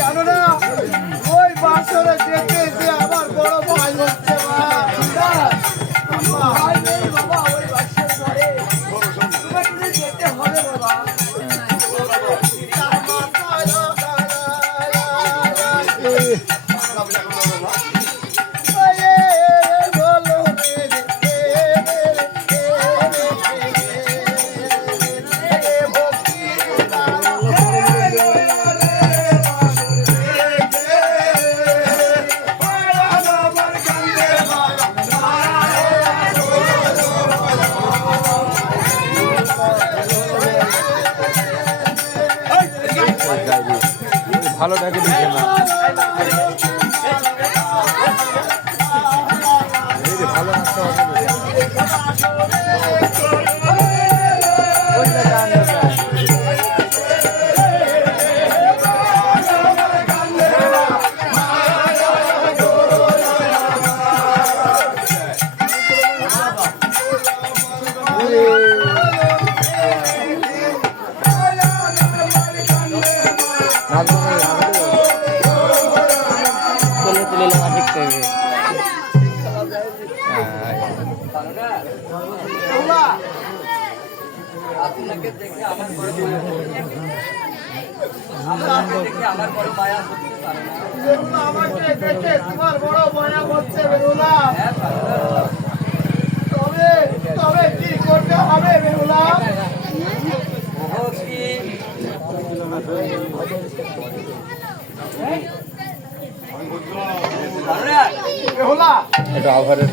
জানো না ওই বাসরে যেতে যে আমার বড় ভাই হচ্ছে ভাই নেই বাবা ওই বাসর ঘরে তোমাকে যেতে হবে বাবা ভালো ডাকে দিচ্ছে না ভালো তোমার বড় মায়া হচ্ছে বেহুলা তবে তবে কি করতে হবে বেহুলা বেহুলা এটা আভারের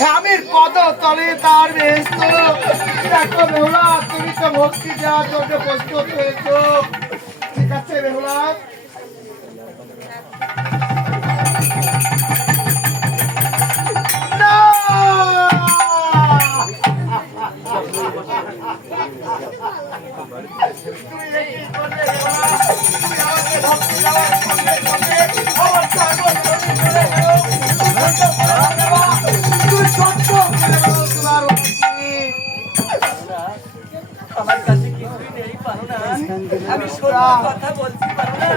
স্বামীর পদ তলে তার বেহেস্ত দেখো বেহুলা তুমি তো ভক্তি দেওয়ার জন্য প্রস্তুত হয়েছ ঠিক আছে বেহুলা আমার কাছে কিছুই নেই পারো না আমি সত্যি কথা বলছি পারো না